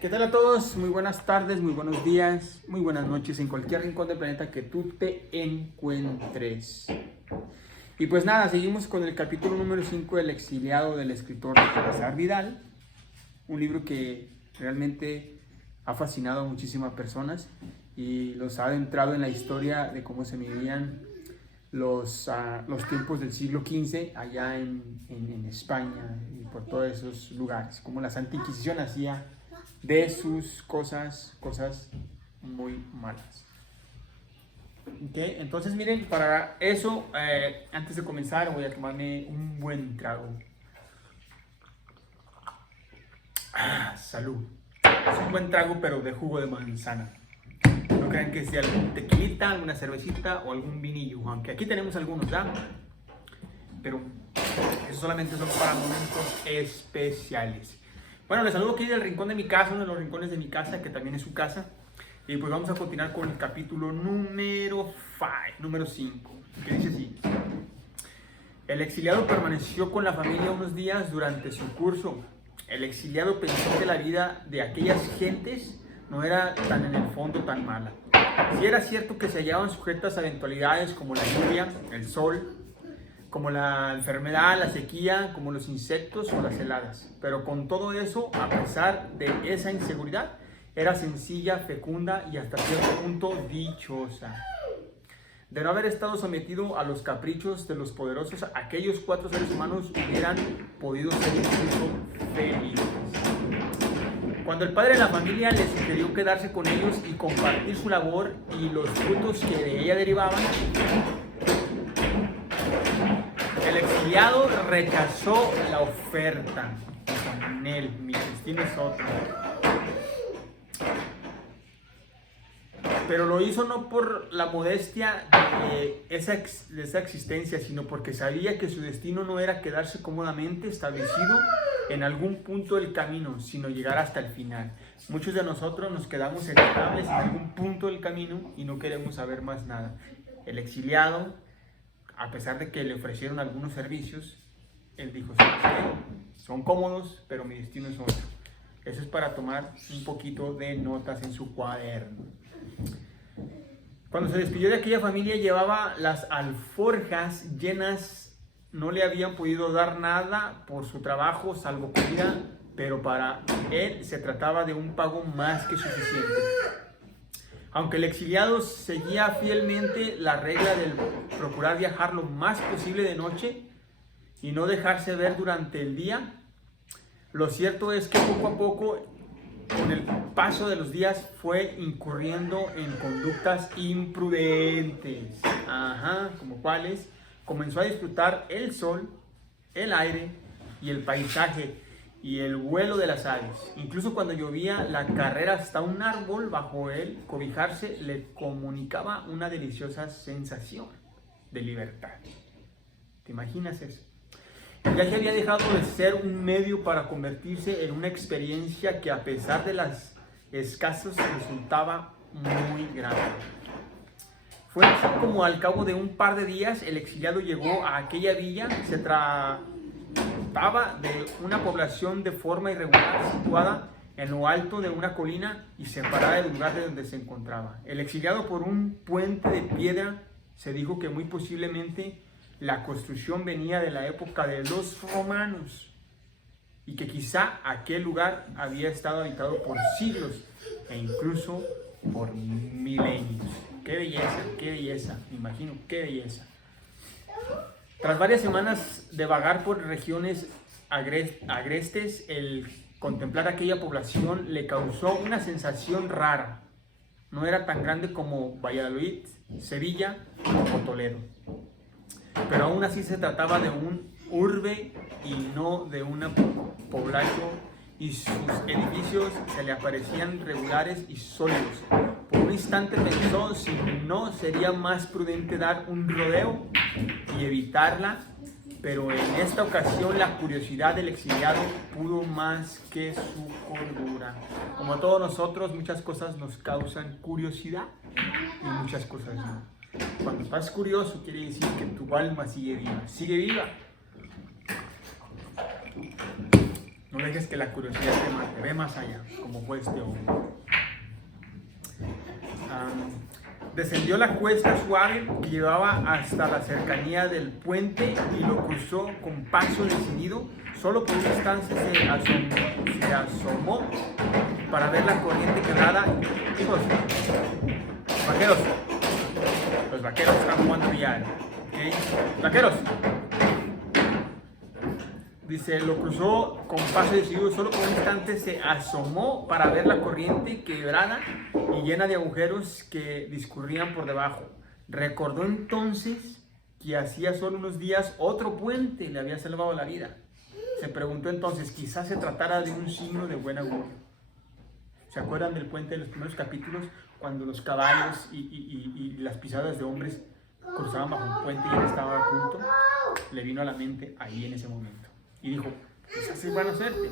¿Qué tal a todos? Muy buenas tardes, muy buenos días, muy buenas noches en cualquier rincón del planeta que tú te encuentres. Y pues nada, seguimos con el capítulo número 5 del exiliado del escritor César Vidal, un libro que realmente ha fascinado a muchísimas personas y los ha adentrado en la historia de cómo se vivían los tiempos del siglo XV allá en España y por todos esos lugares, como la Santa Inquisición hacía de sus cosas muy malas. Okay, entonces miren, para eso, antes de comenzar voy a tomarme un buen trago. Salud. Es un buen trago, pero de jugo de manzana. No crean que sea algún tequilita, alguna cervecita o algún vinillo, aunque aquí tenemos algunos, ¿ya? Pero eso solamente son para momentos especiales. Bueno, les saludo aquí del rincón de mi casa, uno de los rincones de mi casa, que también es su casa. Y pues vamos a continuar con el capítulo número 5, que dice así. El exiliado permaneció con la familia unos días durante su curso. El exiliado pensó que la vida de aquellas gentes no era tan en el fondo tan mala. Sí era cierto que se hallaban sujetas a eventualidades como la lluvia, el sol, como la enfermedad, la sequía, como los insectos o las heladas. Pero con todo eso, a pesar de esa inseguridad, era sencilla, fecunda y hasta cierto punto dichosa. De no haber estado sometido a los caprichos de los poderosos, aquellos 4 seres humanos hubieran podido ser incluso felices. Cuando el padre de la familia le sugirió quedarse con ellos y compartir su labor y los frutos que de ella derivaban, el exiliado rechazó la oferta. Con él, mi destino es otro. Pero lo hizo no por la modestia de esa existencia, sino porque sabía que su destino no era quedarse cómodamente establecido en algún punto del camino, sino llegar hasta el final. Muchos de nosotros nos quedamos estables en algún punto del camino y no queremos saber más nada. El exiliado, a pesar de que le ofrecieron algunos servicios, él dijo, son cómodos, pero mi destino es otro. Eso es para tomar un poquito de notas en su cuaderno. Cuando se despidió de aquella familia, llevaba las alforjas llenas. No le habían podido dar nada por su trabajo, salvo comida, pero para él se trataba de un pago más que suficiente. Aunque el exiliado seguía fielmente la regla de procurar viajar lo más posible de noche y no dejarse ver durante el día, lo cierto es que poco a poco, con el paso de los días, fue incurriendo en conductas imprudentes. ¿Como cuáles? Comenzó a disfrutar el sol, el aire y el paisaje y el vuelo de las aves. Incluso cuando llovía, la carrera hasta un árbol bajo él, cobijarse, le comunicaba una deliciosa sensación de libertad. ¿Te imaginas eso? El viaje había dejado de ser un medio para convertirse en una experiencia que, a pesar de las escasas, resultaba muy grande. Fue así como al cabo de un par de días el exiliado llegó a aquella villa. Se trataba de una población de forma irregular situada en lo alto de una colina y separada del lugar de donde se encontraba. El exiliado, por un puente de piedra, se dijo que muy posiblemente la construcción venía de la época de los romanos y que quizá aquel lugar había estado habitado por siglos e incluso por milenios. Qué belleza, me imagino, qué belleza. Tras varias semanas de vagar por regiones agrestes, el contemplar aquella población le causó una sensación rara. No era tan grande como Valladolid, Sevilla o Toledo. Pero aún así se trataba de un urbe y no de una población, y sus edificios se le aparecían regulares y sólidos. Por un instante pensó si no sería más prudente dar un rodeo y evitarla, pero en esta ocasión la curiosidad del exiliado pudo más que su cordura. Como a todos nosotros, muchas cosas nos causan curiosidad y muchas cosas no. Cuando estás curioso, quiere decir que tu alma sigue viva. Sigue viva. No dejes que la curiosidad te mate. Ve más allá, como fue este hombre. Descendió la cuesta suave que llevaba hasta la cercanía del puente y lo cruzó con paso decidido. Solo por un instante se asomó para ver la corriente quebrada. Hijos, vaqueros, los vaqueros están jugando billar, ¿ok? Vaqueros. Dice, lo cruzó con paso decidido, solo por un instante se asomó para ver la corriente quebrada y llena de agujeros que discurrían por debajo. Recordó entonces que hacía solo unos días otro puente le había salvado la vida. Se preguntó entonces, quizás se tratara de un signo de buen augurio. ¿Se acuerdan del puente de los primeros capítulos? Cuando los caballos y las pisadas de hombres cruzaban bajo un puente y él estaba oculto. Le vino a la mente ahí en ese momento. Y dijo, quizás es buena suerte.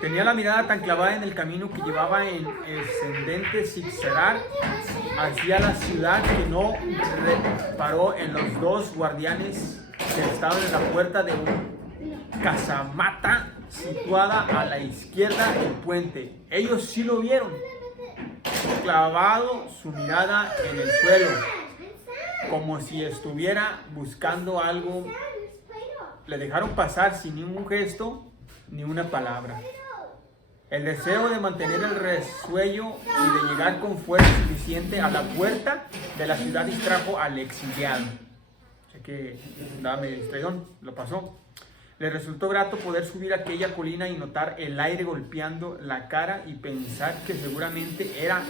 Tenía la mirada tan clavada en el camino que llevaba en ascendente zigzag hacia la ciudad que no reparó en los dos guardianes que estaban en la puerta de una casamata situada a la izquierda del puente. Ellos sí lo vieron, clavado su mirada en el suelo, como si estuviera buscando algo. Le dejaron pasar sin ningún gesto ni una palabra. El deseo de mantener el resuello y de llegar con fuerza suficiente a la puerta de la ciudad distrajo al exiliado. Sé que andaba medio distraído, lo pasó. Le resultó grato poder subir aquella colina y notar el aire golpeando la cara y pensar que seguramente era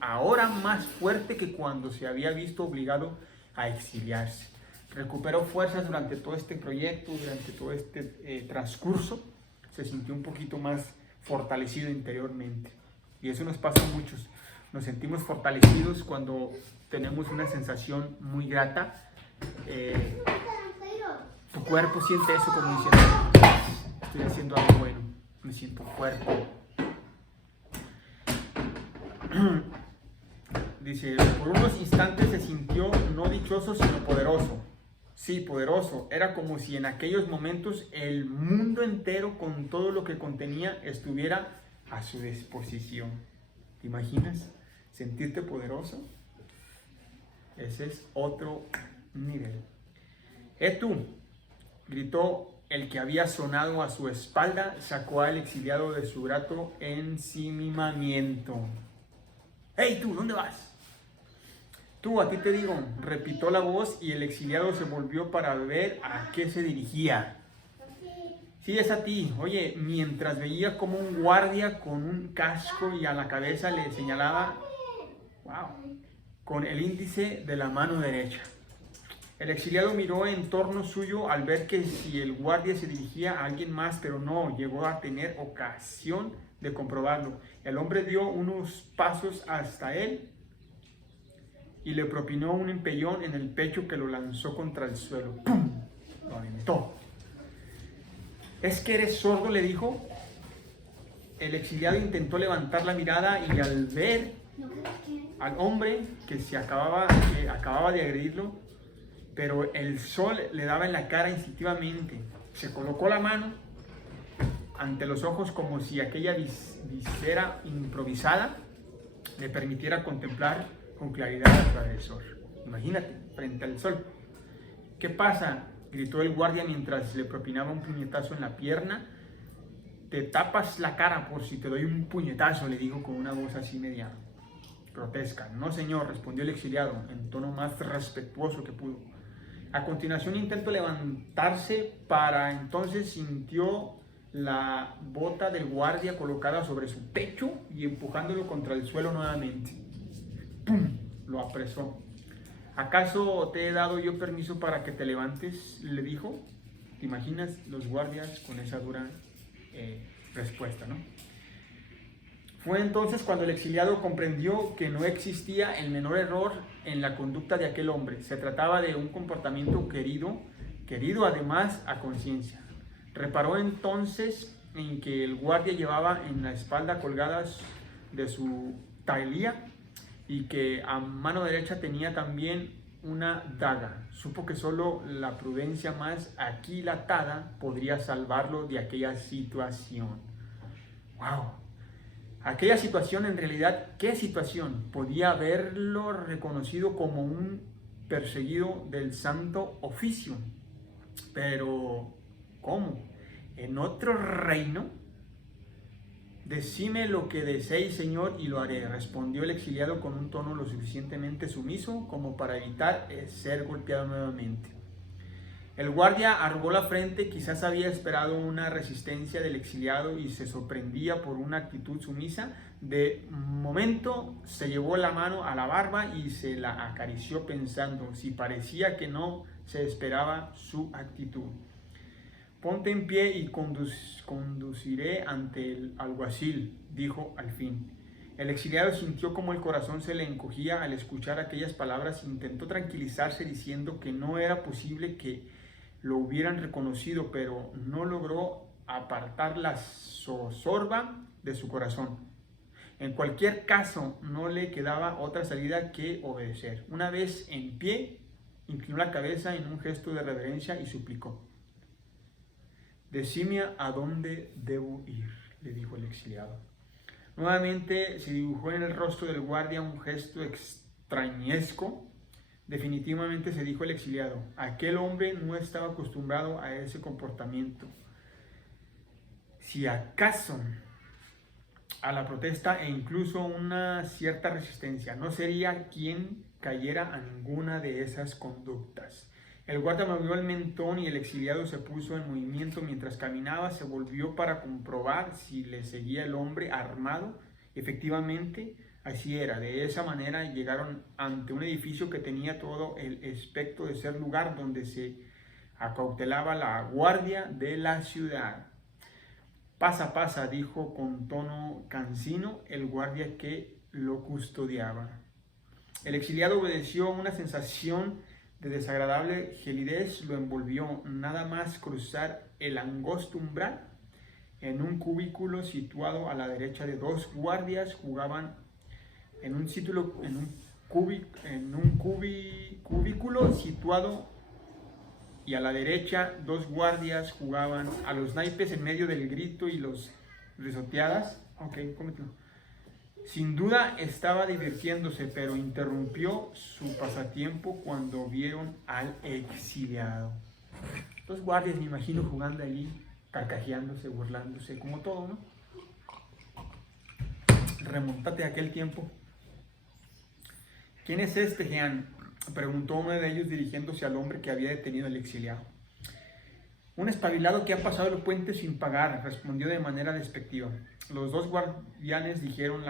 ahora más fuerte que cuando se había visto obligado a exiliarse. Recuperó fuerzas durante todo este proyecto, durante todo este transcurso. Se sintió un poquito más fortalecido interiormente. Y eso nos pasa a muchos. Nos sentimos fortalecidos cuando tenemos una sensación muy grata. Tu cuerpo siente eso como diciendo, estoy haciendo algo bueno, me siento fuerte. Dice, por unos instantes se sintió no dichoso sino poderoso. Sí, poderoso. Era como si en aquellos momentos el mundo entero con todo lo que contenía estuviera a su disposición. ¿Te imaginas sentirte poderoso? Ese es otro nivel. Tú, gritó el que había sonado a su espalda, sacó al exiliado de su grato ensimismamiento. ¡Hey tú! ¿Dónde vas? Tú, a ti te digo, repitió la voz y el exiliado se volvió para ver a qué se dirigía. Sí, es a ti. Oye, mientras veía como un guardia con un casco y a la cabeza le señalaba, con el índice de la mano derecha. El exiliado miró en torno suyo al ver que si el guardia se dirigía a alguien más, pero no llegó a tener ocasión de comprobarlo. El hombre dio unos pasos hasta él y le propinó un empellón en el pecho que lo lanzó contra el suelo. ¡Pum! Lo aventó. ¿Es que eres sordo?, le dijo. El exiliado intentó levantar la mirada y al ver al hombre que acababa de agredirlo, pero el sol le daba en la cara instintivamente, se colocó la mano ante los ojos como si aquella visera improvisada le permitiera contemplar con claridad al agresor. Imagínate, frente al sol. ¿Qué pasa?, gritó el guardia mientras le propinaba un puñetazo en la pierna. Te tapas la cara por si te doy un puñetazo, le dijo con una voz así media grotesca. No, señor, respondió el exiliado en tono más respetuoso que pudo. A continuación intentó levantarse, para entonces sintió la bota del guardia colocada sobre su pecho y empujándolo contra el suelo nuevamente. ¡Pum! Lo apresó. ¿Acaso te he dado yo permiso para que te levantes?, le dijo. ¿Te imaginas los guardias con esa dura respuesta, no? Fue entonces cuando el exiliado comprendió que no existía el menor error en la conducta de aquel hombre. Se trataba de un comportamiento querido además a conciencia. Reparó entonces en que el guardia llevaba en la espalda colgadas de su tailía y que a mano derecha tenía también una daga. Supo que solo la prudencia más aquilatada podría salvarlo de aquella situación. ¡Wow! Aquella situación, en realidad, ¿qué situación? Podía haberlo reconocido como un perseguido del santo oficio. Pero, ¿cómo? ¿En otro reino? Decime lo que deseéis, Señor, y lo haré, respondió el exiliado con un tono lo suficientemente sumiso como para evitar ser golpeado nuevamente. El guardia arrugó la frente, quizás había esperado una resistencia del exiliado y se sorprendía por una actitud sumisa. De momento se llevó la mano a la barba y se la acarició pensando si parecía que no se esperaba su actitud. Ponte en pie y conduciré ante el alguacil, dijo al fin. El exiliado sintió como el corazón se le encogía al escuchar aquellas palabras. Intentó tranquilizarse diciendo que no era posible que lo hubieran reconocido, pero no logró apartar la zozobra de su corazón. En cualquier caso, no le quedaba otra salida que obedecer. Una vez en pie, inclinó la cabeza en un gesto de reverencia y suplicó. Decime a dónde debo ir, le dijo el exiliado. Nuevamente se dibujó en el rostro del guardia un gesto extrañesco. Definitivamente, se dijo el exiliado, aquel hombre no estaba acostumbrado a ese comportamiento. Si acaso a la protesta e incluso una cierta resistencia, no sería quien cayera a ninguna de esas conductas. El guardia movió el mentón y el exiliado se puso en movimiento mientras caminaba. Se volvió para comprobar si le seguía el hombre armado. Efectivamente, así era. De esa manera llegaron ante un edificio que tenía todo el aspecto de ser lugar donde se acautelaba la guardia de la ciudad. Pasa, pasa, dijo con tono cansino el guardia que lo custodiaba. El exiliado obedeció. Una sensación de desagradable gelidez lo envolvió. Nada más cruzar el angosto umbral, en un cubículo situado a la derecha de dos guardias jugaban cubículo situado y a la derecha dos guardias jugaban a los naipes en medio del grito y los risoteadas. Sin duda estaba divirtiéndose, pero interrumpió su pasatiempo cuando vieron al exiliado. Los guardias, me imagino, jugando allí, carcajeándose, burlándose, como todo, ¿no? Remontate a aquel tiempo. ¿Quién es este, Jean?, preguntó uno de ellos dirigiéndose al hombre que había detenido al exiliado. Un espabilado que ha pasado el puente sin pagar, respondió de manera despectiva. Los dos guardianes dejaron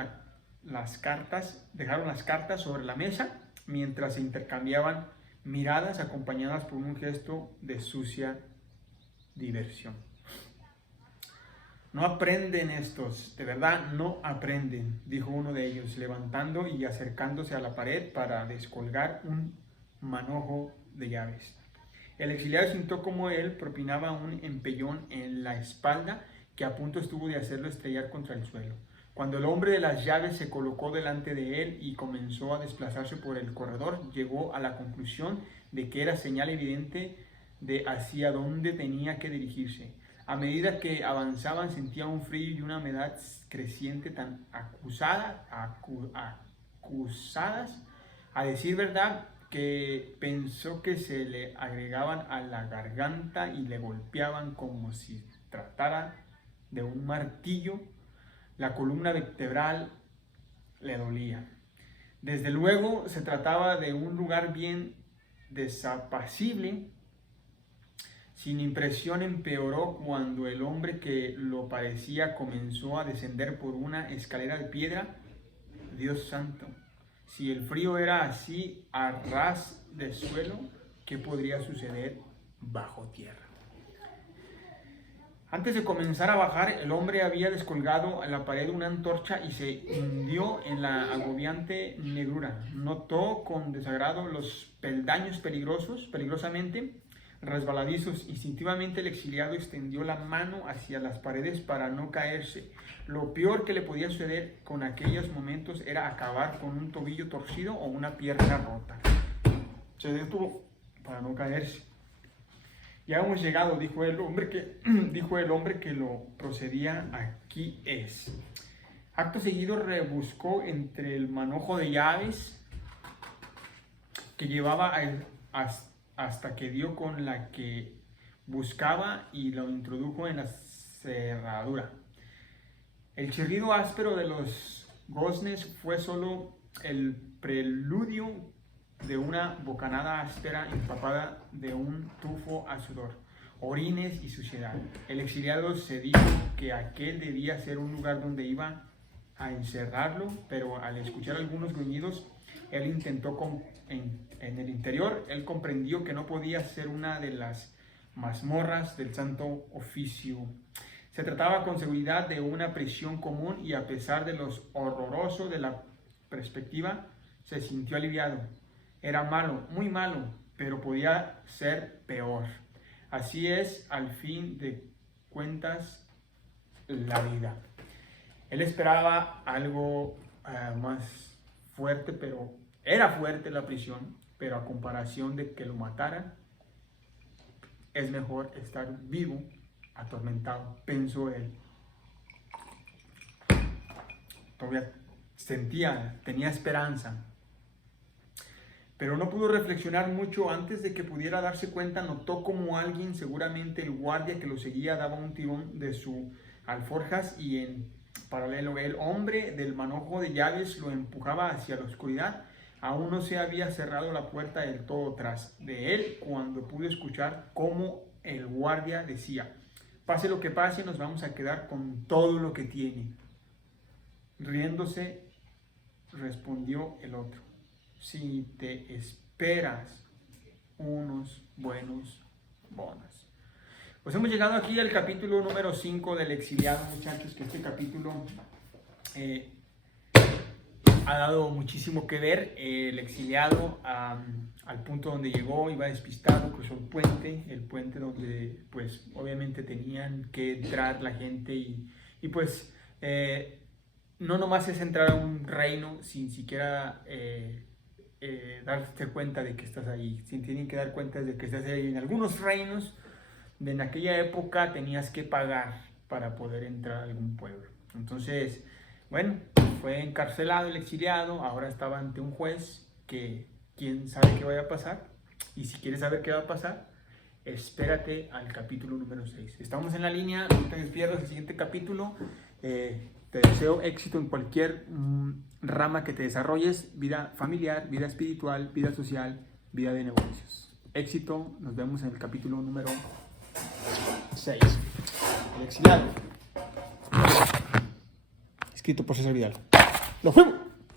las cartas sobre la mesa mientras se intercambiaban miradas acompañadas por un gesto de sucia diversión. No aprenden estos, de verdad no aprenden, dijo uno de ellos, levantando y acercándose a la pared para descolgar un manojo de llaves. El exiliado sintió como él propinaba un empellón en la espalda que a punto estuvo de hacerlo estrellar contra el suelo. Cuando el hombre de las llaves se colocó delante de él y comenzó a desplazarse por el corredor, llegó a la conclusión de que era señal evidente de hacia dónde tenía que dirigirse. A medida que avanzaban sentía un frío y una humedad creciente tan acusadas, a decir verdad, que pensó que se le agregaban a la garganta y le golpeaban como si tratara de un martillo. La columna vertebral le dolía. Desde luego se trataba de un lugar bien desapacible. Sin impresión empeoró cuando el hombre que lo parecía comenzó a descender por una escalera de piedra. Dios santo, si el frío era así a ras de suelo, ¿qué podría suceder bajo tierra? Antes de comenzar a bajar, el hombre había descolgado a la pared una antorcha y se hundió en la agobiante negrura. Notó con desagrado los peldaños peligrosamente resbaladizos. Instintivamente el exiliado extendió la mano hacia las paredes para no caerse. Lo peor que le podía suceder con aquellos momentos era acabar con un tobillo torcido o una pierna rota. se detuvo para no caerse. Ya hemos llegado, dijo el hombre que lo procedía, aquí es. Acto seguido rebuscó entre el manojo de llaves que llevaba hasta que dio con la que buscaba y lo introdujo en la cerradura. El chirrido áspero de los goznes fue solo el preludio de una bocanada áspera empapada de un tufo a sudor, orines y suciedad. El exiliado se dijo que aquel debía ser un lugar donde iba a encerrarlo, pero al escuchar algunos gruñidos, él intentó en el interior, él comprendió que no podía ser una de las mazmorras del Santo Oficio. Se trataba con seguridad de una prisión común y a pesar de lo horroroso de la perspectiva, se sintió aliviado. Era malo, muy malo, pero podía ser peor. Así es, al fin de cuentas, la vida. Él esperaba algo más fuerte, pero era fuerte la prisión, pero a comparación de que lo mataran, es mejor estar vivo, atormentado, pensó él. Todavía tenía esperanza. Pero no pudo reflexionar mucho. Antes de que pudiera darse cuenta, notó como alguien, seguramente el guardia que lo seguía, daba un tirón de su alforjas y en paralelo el hombre del manojo de llaves lo empujaba hacia la oscuridad. Aún no se había cerrado la puerta del todo tras de él cuando pudo escuchar cómo el guardia decía: pase lo que pase, nos vamos a quedar con todo lo que tiene. Riéndose, respondió el otro: si te esperas unos buenos bonos. Pues hemos llegado aquí al capítulo número 5 del exiliado, muchachos, que este capítulo ha dado muchísimo que ver. El exiliado al punto donde llegó, iba despistado, cruzó el puente donde pues obviamente tenían que entrar la gente y pues no nomás es entrar a un reino sin siquiera darte cuenta de que estás ahí. Si tienen que dar cuenta de que estás ahí. En algunos reinos en aquella época tenías que pagar para poder entrar a algún pueblo. Entonces, bueno, fue encarcelado el exiliado, ahora estaba ante un juez que quién sabe qué vaya a pasar. Y si quieres saber qué va a pasar, espérate al capítulo número 6. Estamos en la línea, no te pierdas el siguiente capítulo. Te deseo éxito en cualquier rama que te desarrolles: vida familiar, vida espiritual, vida social, vida de negocios. Éxito, nos vemos en el capítulo número 6. El exiliado. Escrito por César Vidal. ¡Lo fuimos!